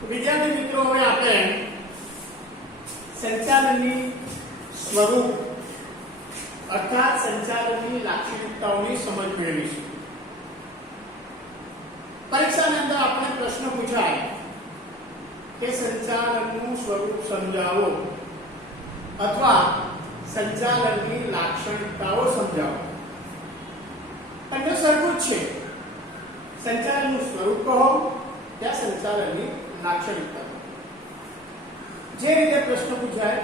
તો વિદ્યાર્થી મિત્રો, હવે આપણે સંચાલનની સ્વરૂપ અર્થાત સંચાલનની લાક્ષણિકતાઓની સમજ મેળવીશું. પરીક્ષાની અંદર આપણે પ્રશ્ન પૂછાય કે સંચાલનનું સ્વરૂપ સમજાવો અથવા સંચાલનની લાક્ષણિકતાઓ સમજાવો. બંને સરખું જ છે. સંચાલનનું સ્વરૂપ કહો ત્યાં સંચાલનની લાક્ષણિકતા. જે રીતે પ્રશ્ન પૂછાય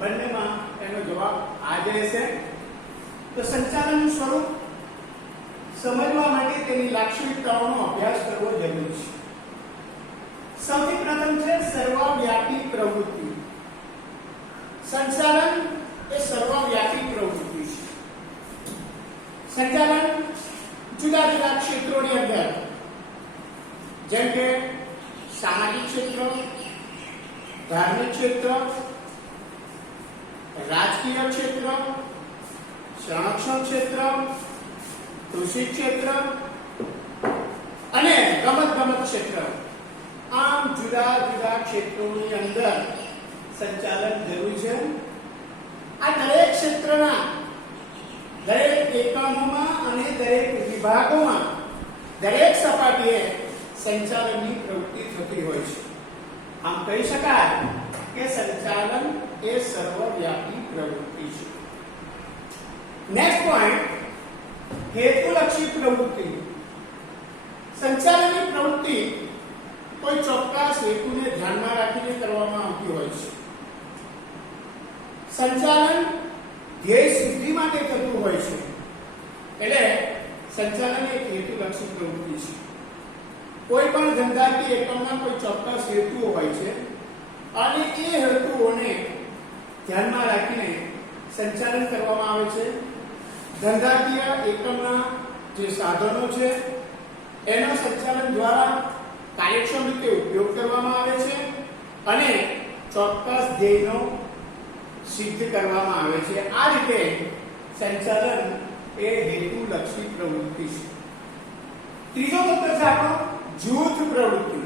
બંનેમાં એનો જવાબ આ જ રહેશે. તો સંચાલનનું સ્વરૂપ સમજવા માટે તેની લાક્ષણિકતાઓનો અભ્યાસ કરવો જરૂરી છે. સૌથી પ્રથમ છે સર્વવ્યાપી પ્રવૃત્તિ. સંચાલન એ સર્વવ્યાપી પ્રવૃત્તિ છે. સંચાલન જુદા જુદા ક્ષેત્રોની અંદર, જેમ કે સામાજિક ક્ષેત્ર, ધાર્મિક ક્ષેત્ર, રાજકીય ક્ષેત્ર, સંરક્ષણ ક્ષેત્ર, કૃષિ ક્ષેત્ર અને રમતગમત ક્ષેત્ર, આમ જુદા જુદા ક્ષેત્રોની અંદર સંચાલન જરૂરી છે. આ દરેક ક્ષેત્રના દરેક એકમોમાં અને દરેક વિભાગોમાં દરેક સપાટીએ સંચાલનની પ્રવૃત્તિ થતી હોય છે. આમ કહી શકાય કે સંચાલન એ સર્વવ્યાપી પ્રવૃત્તિ છે. નેક્સ્ટ પોઈન્ટ, હેતુલક્ષી પ્રવૃત્તિ. સંચાલનની પ્રવૃત્તિ કોઈ ચોક્કસ હેતુને ધ્યાનમાં રાખીને કરવામાં આવતી હોય છે. સંચાલન ધ્યેય સિદ્ધિ માટે થતું હોય છે. એટલે સંચાલન એક હેતુલક્ષી પ્રવૃત્તિ છે. કોઈ પણ ધંધાકીય એકમના કોઈ ચોક્કસ હેતુઓ હોય છે અને એ હેતુઓને ધ્યાનમાં રાખીને સંચાલન કરવામાં આવે છે. ધંધાકીય એકમના જે સાધનો છે એનો સંચાલન દ્વારા કાર્યક્ષમ રીતે ઉપયોગ કરવામાં આવે છે અને ચોક્કસ ધ્યેયનો સિદ્ધ કરવામાં આવે છે. આ રીતે સંચાલન એ હેતુલક્ષી પ્રવૃત્તિ છે. ત્રીજો મુદ્દો છે આપણો જૂથ પ્રવૃત્તિ.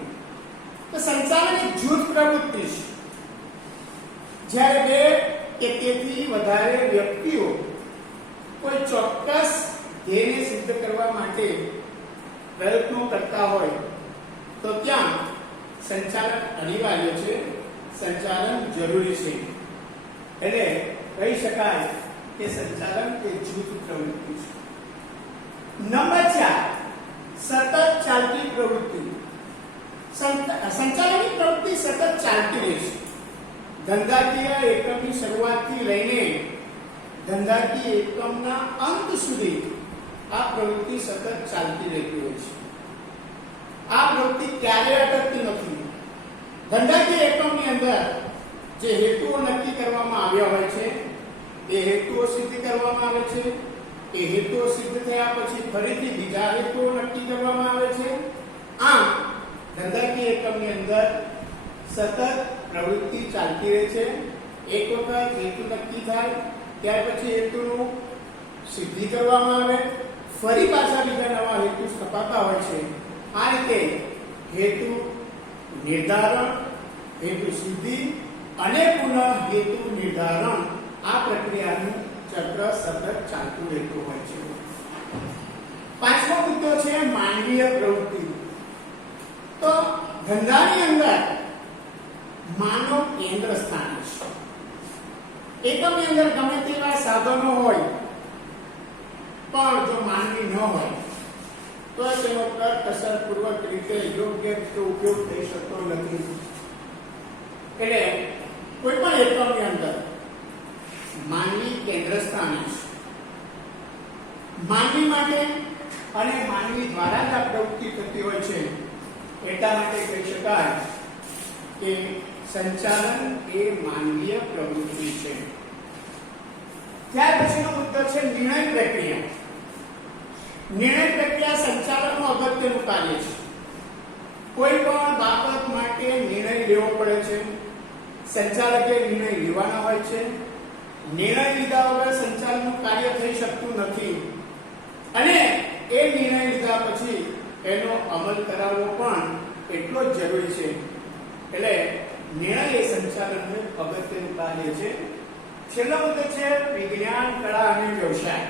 તો સંચાલન એક જૂથ પ્રવૃત્તિ છે. જ્યારે બે કે તેથી વધારે વ્યક્તિઓ કોઈ ચોક્કસ ધ્યેયને સિદ્ધ કરવા માટે પ્રયત્નો કરતા હોય તો ત્યાં સંચાલન અનિવાર્ય છે, સંચાલન જરૂરી છે. એટલે કહી શકાય કે સંચાલન એ જૂથ પ્રવૃત્તિ છે. નંબર 4, સતત ચાલતી પ્રવૃત્તિ. સંચાલનની પ્રવૃત્તિ સતત ચાલતી રહે છે. ધંધાકીય એકમની શરૂઆતથી લઈને ધંધાકીય એકમના અંત સુધી આ પ્રવૃત્તિ સતત ચાલતી રહેતી હોય છે. આ પ્રવૃત્તિ ક્યારેય અટકતી નથી. ધંધાકીય એકમની અંદર જે હેતુઓ નક્કી કરવામાં આવ્યા હોય છે એ હેતુઓ સિદ્ધ કરવામાં આવે છે. એ હેતુઓ સિદ્ધ થયા પછી ફરીથી બીજા હેતુઓ નક્કી કરવામાં આવે છે. આમ ધંધાકીય એકમની અંદર સતત પ્રવૃત્તિ ચાલતી રહે છે. એક વખત હેતુ નક્કી થાય ત્યાર પછી હેતુનું સિદ્ધિ કરવામાં આવે, ફરી પાછા બીજા નવા હેતુ સ્થપાતા હોય છે. આ રીતે હેતુ નિર્ધારણ, હેતુ સિદ્ધિ અને પુનઃ હેતુ નિર્ધારણ, આ પ્રક્રિયાનું ચક્ર સતત ચાલતું રહેતું હોય છે. પાંચમો મુદ્દો છે માનવીય પ્રવૃત્તિ. તો ધંધાની અંદર માનવ કેન્દ્ર સ્થાન છે. એકમની અંદર ગમે તેવા સાધનો હોય પણ જો માનવી ન હોય તો તેનો કરકસરપૂર્વક રીતે યોગ્ય રીતે ઉપયોગ થઈ શકતો નથી. એટલે કોઈ પણ એકમની અંદર માનવી કેન્દ્ર સ્થાન છે. માનવી માટે અને માનવી દ્વારા જ આ પ્રવૃત્તિ થતી હોય છે. એટલા માટે કહી શકાય કે સંચાલન એ માનવીય પ્રવૃત્તિ છે. ત્યાર પછીનો મુદ્દો છે નિર્ણય પ્રક્રિયા. નિર્ણય પ્રક્રિયા સંચાલનનું અગત્યનું કાર્ય છે. કોઈ પણ બાબત માટે નિર્ણય લેવો પડે છે. સંચાલકે નિર્ણય લેવાના હોય છે. નિર્ણય લીધા વગર સંચાલનનું કાર્ય થઈ શકતું નથી અને એ નિર્ણય લીધા પછી એનો અમલ કરાવવો પણ એટલો જ જરૂરી છે. એટલે નિર્ણય એ સંચાલનનું અગત્યનું કાર્ય છે. છેલ્લો મુદ્દો છે વિજ્ઞાન, કળા અને વ્યવસાય.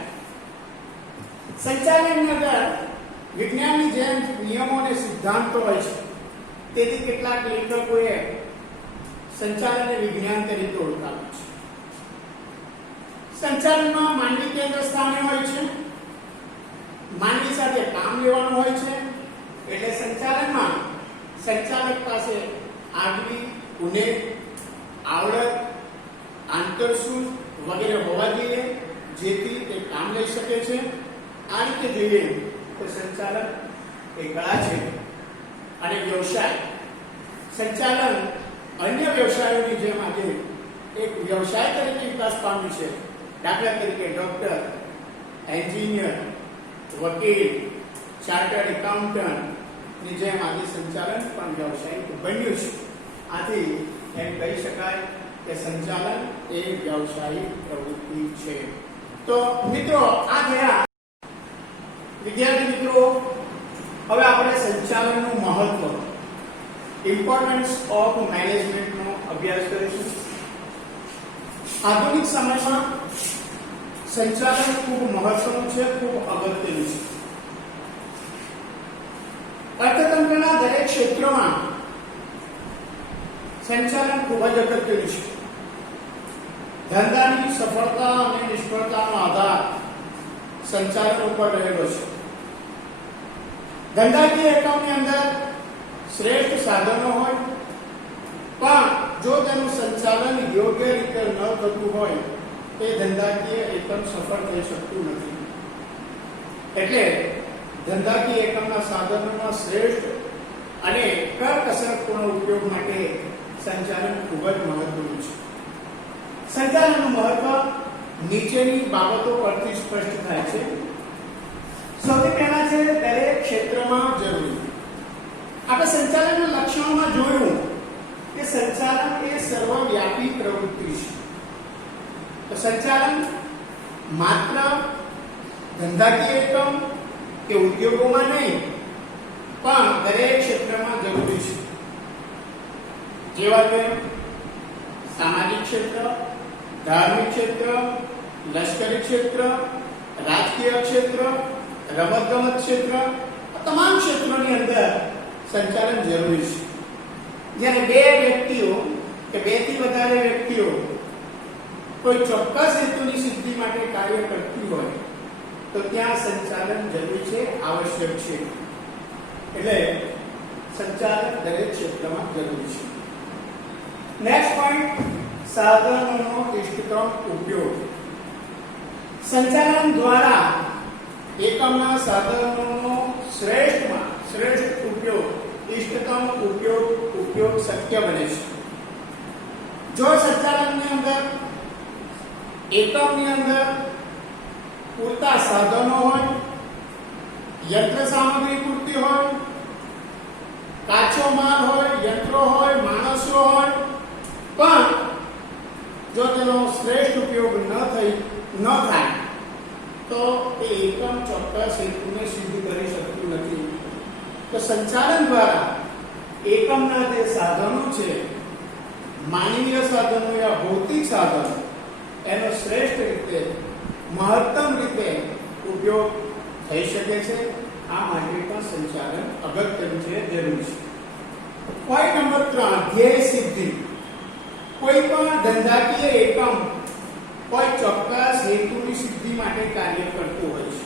સંચાલનની અંદર વિજ્ઞાનની જેમ નિયમો અને સિદ્ધાંતો હોય છે, તેથી કેટલાક લેખકોએ સંચાલનને વિજ્ઞાન તરીકે ઓળખાવ્યું છે. સંચાલનમાં માનવી કેન્દ્ર સ્થાને હોય છે, માનવી સાથે કામ લેવાનું હોય છે. એટલે સંચાલનમાં સંચાલક પાસે આગવી, ઉનેર, આવડત, આંતરસૂઝ વગેરે હોવા જોઈએ, જેથી તે કામ લઈ શકે છે. આ રીતે જોઈએ તો સંચાલન એ કળા છે. અને વ્યવસાય, સંચાલન અન્ય વ્યવસાયોની જેમ આજે એક વ્યવસાય તરીકે વિકાસ પામ્યું છે. દાખલા તરીકે ડોક્ટર, એન્જિનિયર, વકીલ, ચાર્ટર્ડ એકાઉન્ટન્ટ ની જેમ આજે સંચાલન પણ વ્યવસાયિક બન્યું છે. આથી એમ કહી શકાય કે સંચાલન એ વ્યવસાયિક પ્રવૃત્તિ છે. તો મિત્રો, આ થયા વિદ્યાર્થી મિત્રો. હવે આપણે સંચાલનનું મહત્વ, ઇમ્પોર્ટન્સ ઓફ મેનેજમેન્ટનો અભ્યાસ કરીશું. આધુનિક સમયમાં સંચાલન ખૂબ મહત્વનું છે, ખૂબ અગત્યનું છે. અર્થતંત્રના દરેક ક્ષેત્રમાં સંચાલન ખૂબ જ અગત્યનું છે. ધંધાની સફળતા અને નિષ્ફળતાનો આધાર સંચાલન ઉપર રહેલો છે. ધંધાકીય એકમની અંદર શ્રેષ્ઠ સાધનો હોય, પણ જો તેનું સંચાલન યોગ્ય રીતે ન થતું હોય, તે ધંધાકીય એકમ સફળ થઈ શકતું નથી. એટલે ધંધાકીય એકમના સાધનોના શ્રેષ્ઠ અને કરકસરપૂર્ણ ઉપયોગ માટે સંચાલન ખૂબ જ મહત્વનું છે. સંચાલનનું મહત્વ નીચેની બાબતો પરથી સ્પષ્ટ થાય છે. સૌથી પહેલા છે દરેક ક્ષેત્રમાં જરૂરી. આપણે સંચાલનના લક્ષણોમાં જોયું કે સંચાલન એ સર્વવ્યાપી પ્રવૃત્તિ છે. તો સંચાલન માત્ર ધંધાકીય એકમ કે ઉદ્યોગોમાં નહીં, પણ દરેક ક્ષેત્રમાં જરૂરી છે. જેવા કે સામાજિક ક્ષેત્ર, ધાર્મિક ક્ષેત્ર, લશ્કરી ક્ષેત્ર, રાજકીય ક્ષેત્ર, રમતગમત ક્ષેત્ર, તમામ ક્ષેત્રોની અંદર સંચાલન જરૂરી છે. જ્યારે બે વ્યક્તિઓ કે બેથી વધારે વ્યક્તિઓ કોઈ ચોક્કસ હેતુની સિદ્ધિ માટે કાર્ય કરતી હોય, તો ત્યાં સંચાલન જરૂરી છે, આવશ્યક છે. એટલે સંચાલન દરેક ક્ષેત્રમાં જરૂરી છે. નેક્સ્ટ પોઈન્ટ, સાધનોનો ઇષ્ટતમ ઉપયોગ. સંચાલન દ્વારા એકમના સાધનોનો શ્રેષ્ઠમાં શ્રેષ્ઠ ઉપયોગ, ઇષ્ટતમ ઉપયોગ શક્ય બને છે. જો સંચાલનની અંદર એકમની અંદર પૂરતા સાધનો હોય, યંત્ર સામગ્રી પૂરતી હોય, કાચો માલ હોય, યંત્રો હોય, માણસો હોય, પણ જો તેનો શ્રેષ્ઠ ઉપયોગ ન થાય તો એ એકમ ચોક્કસ હેતુને સિદ્ધ કરી શકતું નથી. તો સંચાલન દ્વારા એકમના જે સાધનો છે, માનવીય સાધનો યા ભૌતિક સાધનો, એનો શ્રેષ્ઠ રીતે, મહત્તમ રીતે ઉપયોગ થઈ શકે છે. આ માટે પણ સંચાલન અગત્યનું છે, જરૂરી છે. પોઈન્ટ નંબર 3, ધ્યેય સિદ્ધિ. કોઈ પણ ધંધાકીય એકમ કોઈ ચોક્કસ હેતુની સિદ્ધિ માટે કાર્ય કરતું હોય છે.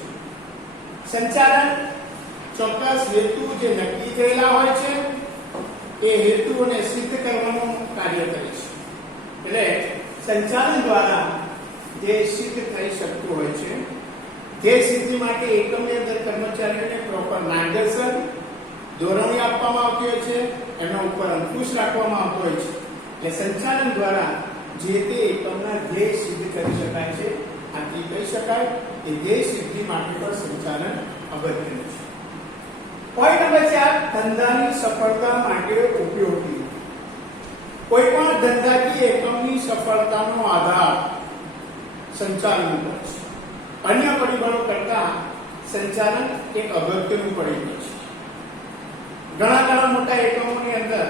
સંચાલન ચોક્કસ હેતુ જે નક્કી થયેલા હોય છે, એ હેતુઓને સિદ્ધ કરવાનું કાર્ય કરે છે. એટલે સંચાલન દ્વારા જે સિદ્ધ થઈ શકતું હોય છે, જે સિદ્ધિ માટે એકમની અંદર કર્મચારીઓને પ્રોપર માર્ગદર્શન, દોરવણી આપવામાં આવતી હોય છે, એના ઉપર અંકુશ રાખવામાં આવતો હોય છે. એટલે સંચાલન દ્વારા જે તે એકમના ધ્યેય સિદ્ધ કરી શકાય છે. આથી કહી શકાય કે ધ્યેય સિદ્ધિ માટે પણ સંચાલન અગત્યનું છે. પોઈન્ટ નંબર 4, ધંધાની સફળતા માટે ઉપયોગી. કોઈ પણ ધંધાકીય એકમની સફળતાનો આધાર સંચાલન ઉપર છે. અન્ય પરિબળો કરતા સંચાલન એક અગત્યનું પરિબળ છે. ઘણા મોટા એકમોની અંદર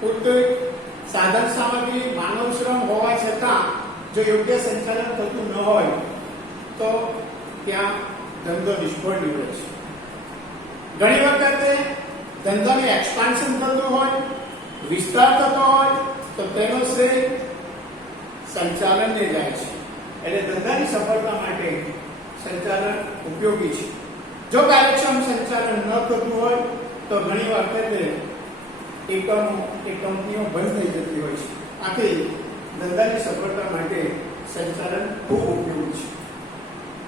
પૂરતી સાધન સામગ્રી માનવ શ્રમ હોવા છતાં જો યોગ્ય સંચાલન થતું ન હોય તો ત્યાં ધંધો નિષ્ફળ નીવડે છે. ઘણી વખતે ધંધાનું એક્સપાન્શન થતું હોય, વિસ્તાર થતો હોય તો તેનો શ્રેય સંચાલનને જાય છે. એટલે ધંધાની સફળતા માટે સંચાલન ઉપયોગી છે. જો કાર્યક્ષમ સંચાલન ન થતું હોય તો ઘણી વખતે એકમો કે કંપનીઓ બંધ થઈ જતી હોય છે. આથી ધંધાની સફળતા માટે સંચાલન ખૂબ ઉપયોગી છે.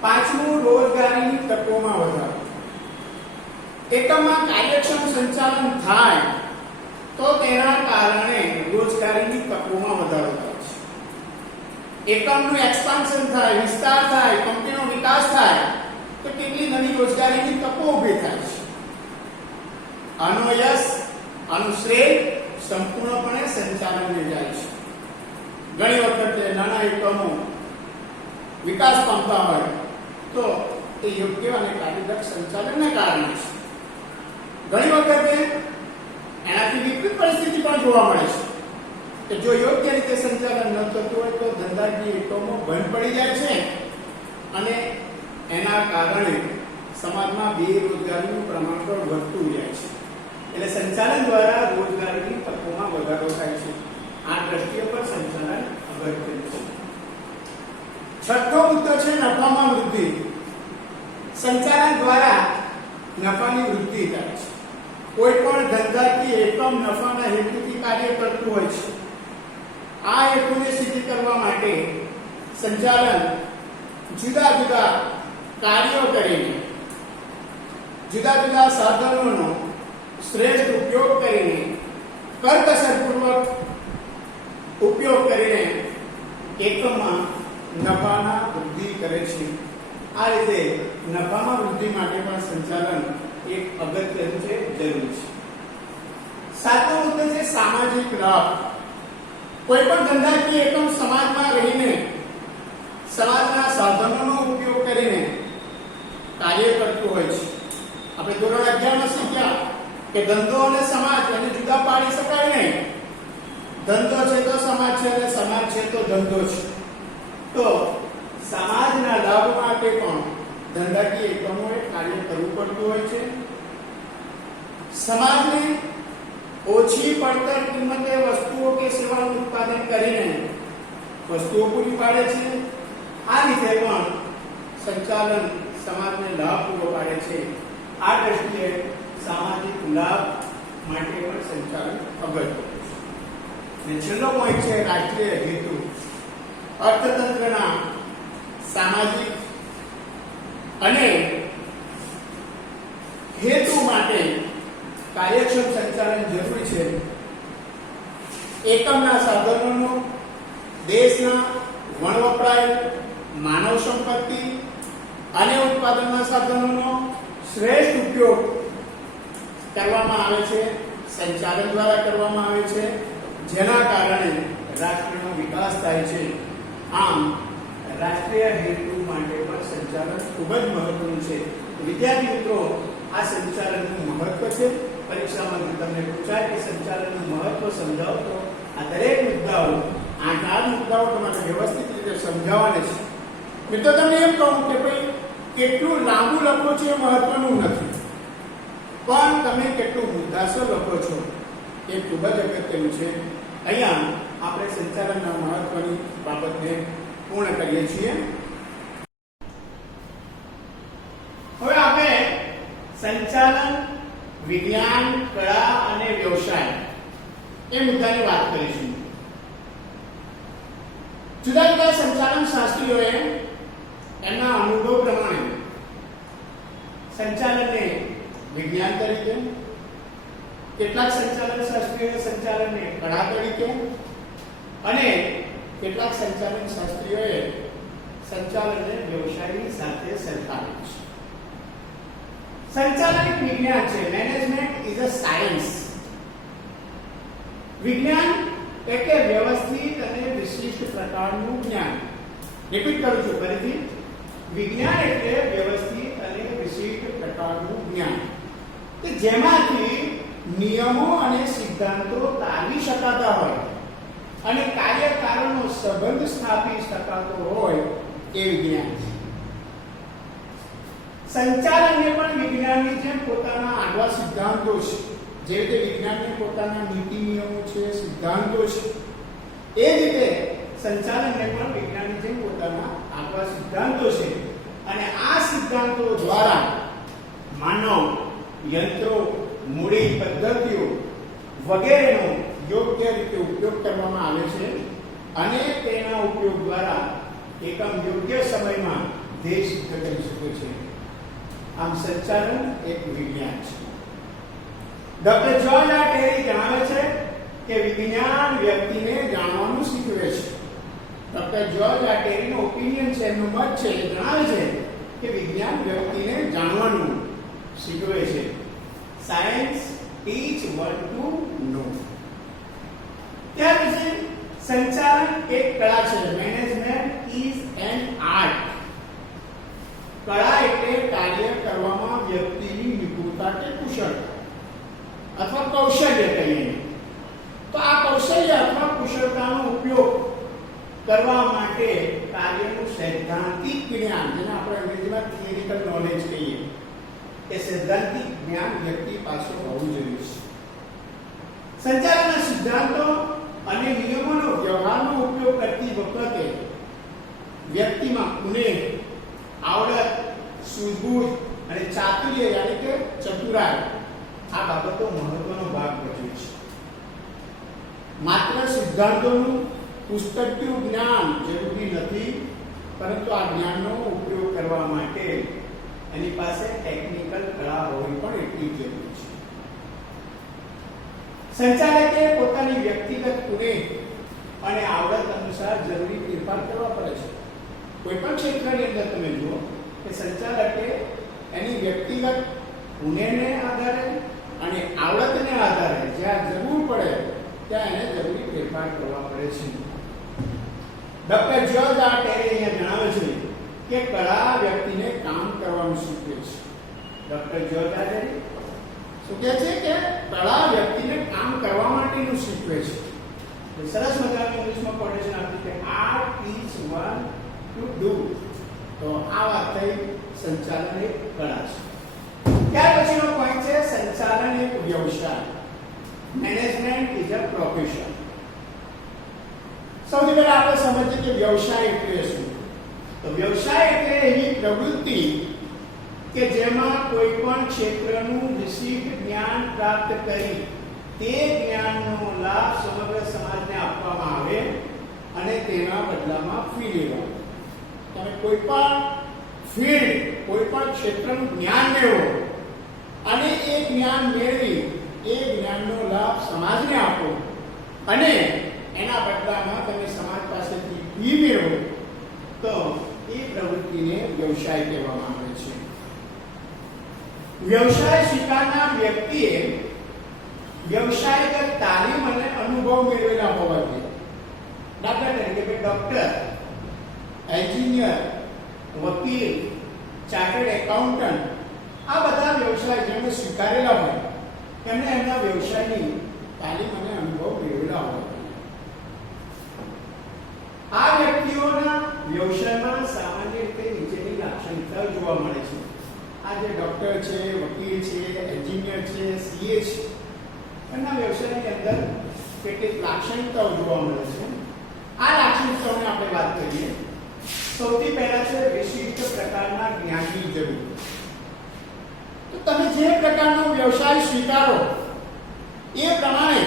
પાંચમું, રોજગારીની તકોમાં વધારો. એકમમાં કાર્યક્ષમ સંચાલન થાય તો તેના કારણે રોજગારીની તકોમાં વધારો થાય છે. એકમનું એક્સપાન્શન થાય, વિસ્તાર થાય, કંપનીનો વિકાસ થાય તો કેટલી નવી રોજગારીની તકો ઊભી થાય છે. આનો યશ, આનું શ્રેય સંપૂર્ણપણે સંચાલનને જાય છે. ઘણી વખતે નાના એકમો વિકાસ પામતા હોય તો એ યોગ્ય અને કાર્યદક્ષ સંચાલનને કારણે છે. ઘણી વખતે એનાથી વિપરીત પરિસ્થિતિ પણ જોવા મળે છે કે જો યોગ્ય રીતે સંચાલન ન થતું હોય તો ધંધાકીય એકમો બંધ પડી જાય છે અને એના કારણે સમાજમાં બેરોજગારીનું પ્રમાણ પણ વધતું જાય છે. એટલે સંચાલન દ્વારા રોજગારીની તકોમાં વધારો થાય છે. આ દ્રષ્ટિએ પર સંચાલન અગત્યનું છે. છઠ્ઠો મુદ્દો છે નફામાં વૃદ્ધિ. સંચાલન દ્વારા નફાની વૃદ્ધિ થાય છે. કોઈ પણ ધંધાકીય એકમ નફાના હેતુથી કાર્ય કરતું હોય છે. આ હેતુને સિદ્ધ કરવા માટે સંચાલન જુદા જુદા કાર્યો કરીને, જુદા જુદા સાધનોનો શ્રેષ્ઠ ઉપયોગ કરીને, કરકસરપૂર્વક ઉપયોગ કરીને એકમમાં નફાના વૃદ્ધિ કરે છે. આ રીતે નફામાં વૃદ્ધિ માટે પણ સંચાલન એક અગત્યનું છે, જરૂરી છે. સાતમો મુદ્દો છે સામાજિક લાભ. કોઈ પણ ધંધાકીય એકમ સમાજમાં રહીને સમાજના સાધનોનો ઉપયોગ કરીને કાર્ય કરતું હોય છે. આપણે ધોરણ 11 માં શીખ્યા કે ધંધો અને સમાજ એને જુદા પાડી શકાય નહીં. ધંધો છે તો સમાજ છે અને સમાજ છે તો ધંધો છે. તો સમાજના લાભ માટે પણ ધંધાકીય એકમોએ કાર્ય કરવું પડતું હોય છે. સમાજને ઓછી પડતર કિંમતે વસ્તુઓ કે સેવાનું ઉત્પાદન કરીને વસ્તુઓ પૂરી પાડે છે. આ રીતે પણ સંચાલન સમાજને લાભ પૂરો પાડે છે. આ દ્રષ્ટિએ સામાજિક લાભ માટે પણ સંચાલન અગત્યનું છે. છેલ્લો પોઈન્ટ છે રાષ્ટ્રીય હેતુ. અર્થતંત્રના સામાજિક અને હેતુ માટે કાર્યક્ષમ સંચાલન જરૂરી છે. એકમના સાધનોનો દેશના વણવપરાયેલ માનવ સંપત્તિ અને ઉત્પાદનના સાધનોનો શ્રેષ્ઠ ઉપયોગ કરવામાં આવે છે, સંચાલન દ્વારા કરવામાં આવે છે, જેના કારણે રાષ્ટ્રનો વિકાસ થાય છે. આમ રાષ્ટ્રીય હેતુ માટે પણ સંચાલન ખૂબ જ મહત્વનું છે. વિદ્યાર્થી મિત્રો, આ સંચાલનનું મહત્વ છે. પરીક્ષામાં તમને પૂછાય કે સંચાલનનું મહત્વ સમજાવો તો આ દરેક મુદ્દાઓ, આ મુદ્દાઓ તમારે વ્યવસ્થિત રીતે સમજાવવાના છે. મિત્રો, તમને એમ કહું કે ભાઈ કેટલું લાંબુ લખો છો એ મહત્વનું નથી, પણ તમે કેટલું મુદ્દાસર લખો છો એ ખૂબ જ અગત્યનું છે. અહીંયા આપણે સંચાલનના મહત્વની બાબતને પૂર્ણ કરીએ છીએ. હવે આપણે સંચાલન, વિજ્ઞાન, કળા અને વ્યવસાય એ મુદ્દાની વાત કરીશું. જુદા જુદા સંચાલન શાસ્ત્રીઓએ એમના અનુભવ પ્રમાણે સંચાલનને વિજ્ઞાન તરીકે, કેટલાક સંચાલન શાસ્ત્રીઓએ સંચાલનને કળા તરીકે અને કેટલાક સંચાલન શાસ્ત્રીઓએ સંચાલનને વ્યવસાયની સાથે સરખાવ્યું છે. સંચાલન એક વિજ્ઞાન છે. Management is a science. વિજ્ઞાન એટલે વ્યવસ્થિત અને વિશિષ્ટ પ્રકારનું જ્ઞાન. રિપીટ કરું છું ફરીથી. વિજ્ઞાન એટલે વ્યવસ્થિત અને વિશિષ્ટ પ્રકારનું જ્ઞાન કે જેમાંથી નિયમો અને સિદ્ધાંતો તારવી શકાતા હોય અને કાર્યકારણનો સંબંધ સ્થાપી શકાતો હોય એ વિજ્ઞાન છે. સંચાલનને પણ વિજ્ઞાનની જેમ પોતાના આગવા સિદ્ધાંતો છે. જે રીતે વિજ્ઞાનને પોતાના નીતિ નિયમો છે, સિદ્ધાંતો છે, એ રીતે સંચાલનને પણ વિજ્ઞાનની જેમ પોતાના આગવા સિદ્ધાંતો છે અને આ સિદ્ધાંતો દ્વારા માનવ, યંત્રો, મૂડી પદ્ધતિઓ વગેરેનો યોગ્ય રીતે ઉપયોગ કરવામાં આવે છે અને તેના ઉપયોગ દ્વારા એકમ યોગ્ય સમયમાં ધ્યેય સિદ્ધ કરી શકે છે. આમ સંચાલન એક વિજ્ઞાન છે. ડોક્ટર જ્યોર્જ આર ટેરી જણાવે છે કે વિજ્ઞાન વ્યક્તિને જાણવાનું શીખવે છે. Doctor George R Terrano opinion છે, એનો મત છે, એ જણાવે છે કે વિજ્ઞાન વ્યક્તિને જાણવાનું શીખવે છે. સાયન્સ ટીચ વન ટુ નો. ત્યાર પછી સંચાલન એક કળા છે. Management is an art. કળા એટલે કાર્ય કરવામાં વ્યક્તિની નિપુણતા કે કુશળતા અથવા કૌશલ્ય કહીએ. તો આ કૌશલ્ય અથવા કુશળતાનો ઉપયોગ કરવા માટે કાર્યનું સૈદ્ધાંતિક જ્ઞાન, જેને આપણે અંગ્રેજીમાં થિયરિકલ નોલેજ કહીએ, એ સૈદ્ધાંતિક જ્ઞાન વ્યક્તિ પાસે હોવું જરૂરી છે. સંચાલનના સિદ્ધાંતો અને નિયમોનો વ્યવહારનો ઉપયોગ કરતી વખતે વ્યક્તિમાં કુનેહ, આવડત, સૂઝબૂઝ અને ચાતુર્ય એટલે કે ચતુરાઈ આ બાબતો મહત્વનો ભાગ ભજવે છે. માત્ર સિદ્ધાંતોનું પુસ્તકીય જ્ઞાન જરૂરી નથી, પરંતુ આ જ્ઞાનનો ઉપયોગ કરવા માટે એની પાસે ટેકનિકલ કળા હોવી પણ એટલી જરૂરી છે. સંચાલકે પોતાની વ્યક્તિગત કુનેહ અને આવડત અનુસાર જરૂરી ફેરફાર કરવા પડે છે. કોઈ પણ ક્ષેત્રની અંદર તમે જુઓ કે સંચાલકે એની વ્યક્તિગત કુનેહને આધારે અને આવડતને આધારે જ્યાં જરૂર પડે ત્યાં એને જરૂરી ફેરફાર કરવા પડે છે. ડોક્ટર જ્યોર્જ આર ટેરી અહીંયા જણાવે છે કે કળા વ્યક્તિને કામ કરવાનું શીખવે છે. ડોક્ટર જ્યોર્જ આર ટેરી શું કહે છે કે કળા વ્યક્તિને કામ કરવા માટેનું શીખવે છે. સરસ મજાનું ઇંગ્લિશમાં કોટેશન આપ્યું કે art is one to do. તો આ વાત થઈ સંચાલન એક કળા છે. ત્યાર પછીનો પોઈન્ટ છે સંચાલન એક વ્યવસાય. Management is a profession. સૌથી પહેલા આપણે સમજીએ કે વ્યવસાય એટલે શું. તો વ્યવસાય એટલે એવી પ્રવૃત્તિ કે જેમાં કોઈ પણ ક્ષેત્રનું વિશિષ્ટ જ્ઞાન પ્રાપ્ત કરી તે જ્ઞાનનો લાભ સમગ્ર સમાજને આપવામાં આવે અને તેના બદલામાં ફી લેવા. તમે કોઈ પણ ફીલ્ડ, કોઈ પણ ક્ષેત્રનું જ્ઞાન મેળવો અને એ જ્ઞાન મેળવી એ જ્ઞાનનો લાભ સમાજને આપો અને એના બદલામાં તમે સમાજ પાસેથી ફી મેળવો, તો એ પ્રવૃત્તિને વ્યવસાય કહેવામાં આવે છે. વ્યવસાય સ્વીકારનાર વ્યક્તિએ વ્યવસાયગત તાલીમ અને અનુભવ મેળવેલા હોવા જોઈએ. દાખલા તરીકે ડોક્ટર, એન્જિનિયર, વકીલ, ચાર્ટર્ડ એકાઉન્ટન્ટ આ બધા વ્યવસાય જેમણે સ્વીકારેલા હોય એમણે એમના વ્યવસાયની તાલીમ અને અનુભવ મેળવેલા હોય. આ વ્યક્તિઓના વ્યવસાયમાં સામાન્ય રીતે નીચેની લાક્ષણિકતાઓ જોવા મળે છે. આ જે ડોક્ટર છે, વકીલ છે, એન્જિનિયર છે, સીએ છે, એમના વ્યવસાયની અંદર કેટલીક લાક્ષણિકતાઓ જોવા મળે છે. આ લાક્ષણિકતાઓની આપણે વાત કરીએ. સૌથી પહેલા છે વિશિષ્ટ પ્રકારના જ્ઞાનની જરૂર. તો તમે જે પ્રકારનો વ્યવસાય સ્વીકારો એ પ્રમાણે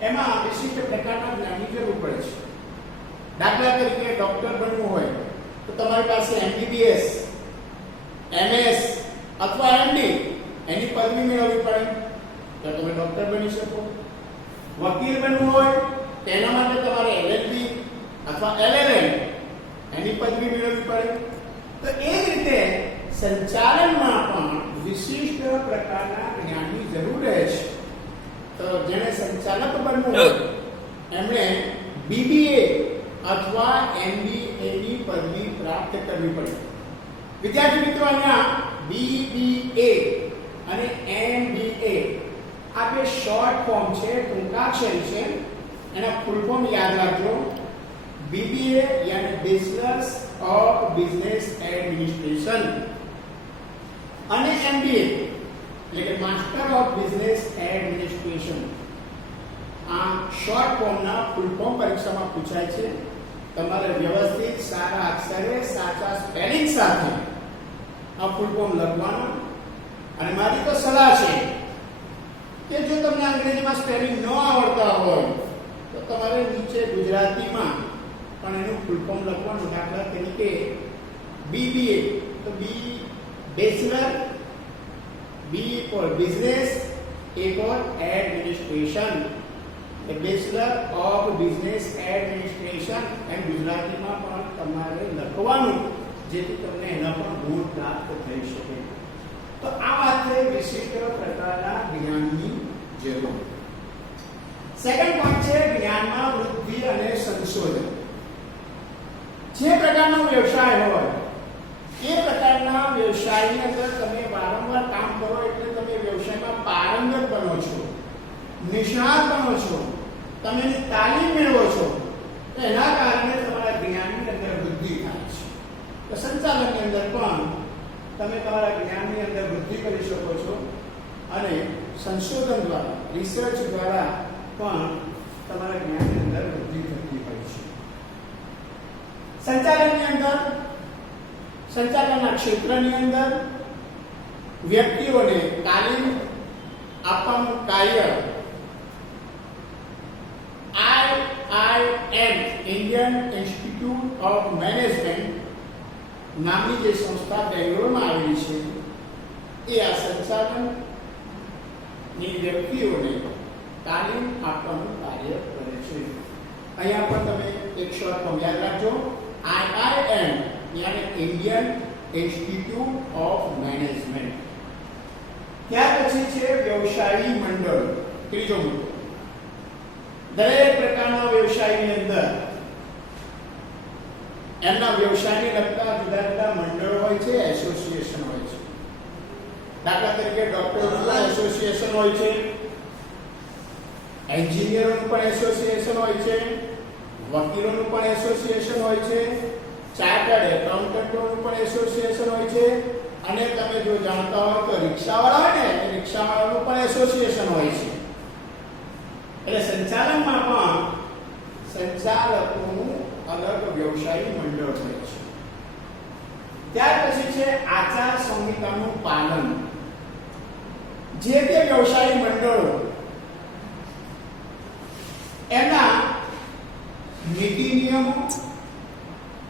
એમાં વિશિષ્ટ પ્રકારના જ્ઞાનની જરૂર પડે છે. દાખલા તરીકે ડોક્ટર બનવું હોય તો તમારી પાસે MBBS, MS અથવા MD એની પદવી મેળવવી પડે તો તમે ડોક્ટર બની શકો. વકીલ બનવું હોય તેના માટે તમારે LLB અથવા LLM એની પદવી મેળવવી પડે. તો એ જ રીતે સંચાલનમાં પણ વિશિષ્ટ પ્રકારના જ્ઞાનની જરૂર રહે છે. તો જેને સંચાલક બનવું હોય એમણે BBA અથવા MBA ની પદવી પ્રાપ્ત કરવી પડે. વિદ્યાર્થી મિત્રો, અહીંયા BBA અને MBA આ બે શોર્ટ ફોર્મ છે, ટૂંકાક્ષરી છે. એના ફૂલ ફોર્મ યાદ રાખજો. BBA યાની બેચલર્સ ઓફ બિઝનેસ એડમિનિસ્ટ્રેશન અને MBA એટલે કે માસ્ટર ઓફ બિઝનેસ એડમિનિસ્ટ્રેશન. આ શોર્ટ ફોર્મના ફૂલ ફોર્મ પરીક્ષામાં પૂછાય છે. તમારે વ્યવસ્થિત સારા અક્ષરે સાચા સ્પેલિંગ સાથે આ ફૂલ ફોર્મ લખવાનું. અને મારી તો સલાહ છે કે જો તમને અંગ્રેજીમાં સ્પેલિંગ ન આવડતા હોય તો તમારે નીચે ગુજરાતીમાં પણ એનું ફૂલ ફોર્મ લખવાનું. દાખલા તરીકે BBA તો B bachelor, B for business, A for administration. એ બેચલર ઓફ બિઝનેસ એડમિનિસ્ટ્રેશન એમ ગુજરાતીમાં પણ તમારે લખવાનું, જેથી તમને એના પણ ગુણ પ્રાપ્ત થઈ શકે. તો આ વાત છે વિશિષ્ટ પ્રકારના જ્ઞાનની જરૂર. સેકન્ડ પોઈન્ટ છે જ્ઞાનમાં વૃદ્ધિ અને સંશોધન. જે પ્રકારનો વ્યવસાય હોય એ પ્રકારના વ્યવસાયની અંદર તમે વારંવાર કામ કરો એટલે તમે વ્યવસાયમાં પારંગત બનો છો, નિષ્ણાત બનો છો, તમે એની તાલીમ મેળવો છો. તો એના કારણે તમારા જ્ઞાનની અંદર વૃદ્ધિ થાય છે. તો સંચાલનની અંદર પણ તમે તમારા જ્ઞાનની અંદર વૃદ્ધિ કરી શકો છો અને સંશોધન દ્વારા, રિસર્ચ દ્વારા પણ તમારા જ્ઞાનની અંદર વૃદ્ધિ થતી હોય છે. સંચાલનની અંદર, સંચાલનના ક્ષેત્રની અંદર વ્યક્તિઓને તાલીમ આપવાનું કાર્ય IIM Indian Institute of management નામની જે સંસ્થા બેંગ્લોરમાં આવેલી છે એ આ સંચાલનની વ્યક્તિઓને તાલીમ આપવાનું કાર્ય કરે છે. અહીંયા પણ તમે એક શોર્ટ ફોર્મ યાદ રાખજો. IIM યાની ઇન્ડિયન ઇન્સ્ટિટ્યૂટ ઓફ મેનેજમેન્ટ. ત્યાર પછી છે વ્યવસાયી મંડળ. ત્રીજો મુદ્દો. દરેક પ્રકારના વ્યવસાયની અંદર એમના વ્યવસાયને લગતા જુદા જુદા મંડળો હોય છે, એસોસિએશન હોય છે. દાખલા તરીકે ડોક્ટરોનું એસોસિએશન હોય છે, એન્જિનિયરોનું પણ એસોસિએશન હોય છે, વકીલોનું પણ એસોસિએશન હોય છે, ચાર્ટર્ડ એકાઉન્ટન્ટોનું પણ એસોસિએશન હોય છે, અને તમે જો જાણતા હો તો રિક્ષાવાળા હોય ને, રિક્ષાવાળાનું પણ એસોસિએશન હોય છે. એટલે સંચાલનમાં પણ સંચાલકોનું અલગ વ્યવસાયી મંડળ હોય છે. ત્યાર પછી છે આચાર સંહિતાનું પાલન. જે તે વ્યવસાયી મંડળો એના નીતિ નિયમો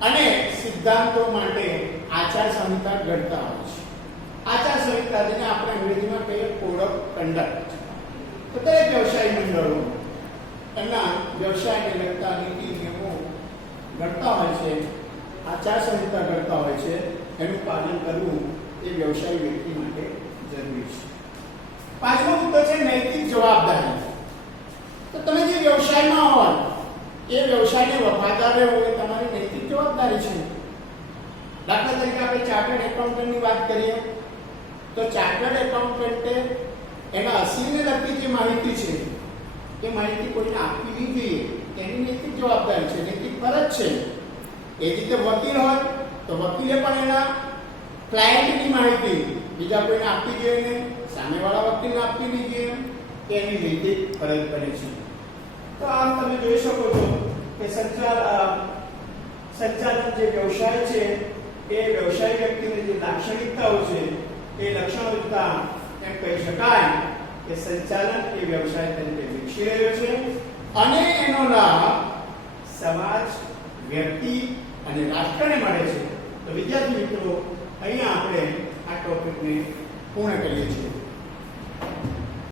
અને સિદ્ધાંતો માટે આચાર સંહિતા ઘડતા હોય છે. આચાર સંહિતા જેને આપણે અંગ્રેજીમાં કહીએ કોડ ઓફ કન્ડક્ટ. તો દરેક વ્યવસાયી મંડળો એમના વ્યવસાયને લગતા નીતિ નિયમો ઘડતા હોય છે, આચાર સંહિતા ઘડતા હોય છે. એનું પાલન કરવું એ વ્યવસાયી વ્યક્તિ માટે જરૂરી છે. પાંચમો મુદ્દો છે નૈતિક જવાબદારી. તો તમે જે વ્યવસાયમાં હોય એ વ્યવસાયને વફાદાર રહેવું એ તમારી નૈતિક જવાબદારી છે. દાખલા તરીકે આપણે ચાર્ટર્ડ એકાઉન્ટન્ટની વાત કરીએ તો ચાર્ટર્ડ એકાઉન્ટન્ટે એના અસીલને લગતી જે માહિતી છે એ માહિતી કોઈને આપવી નહીં જોઈએ. એની નૈતિક જવાબદારી છે, નૈતિક ફરજ છે. એ રીતે વકીલ હોય તો વકીલે પણ એના ક્લાયન્ટની માહિતી બીજા કોઈને આપવી જોઈએ નહીં, સામેવાળા વકીલને આપવી નહીં જોઈએ. એની નૈતિક ફરજ બને છે. તો આમ તમે જોઈ શકો છો કે સંચાલન જે વ્યવસાય છે એ વ્યવસાય વ્યક્તિની જે લાક્ષણિકતાઓ છે એ લક્ષણોયુક્તા એમ કહી શકાય કે સંચાલન એ વ્યવસાય તરીકે વિકસી રહ્યો છે અને એનો લાભ સમાજ, વ્યક્તિ અને રાષ્ટ્રને મળે છે. તો વિદ્યાર્થી મિત્રો, અહીંયા આપણે આ ટોપિકને પૂર્ણ કરીએ છીએ.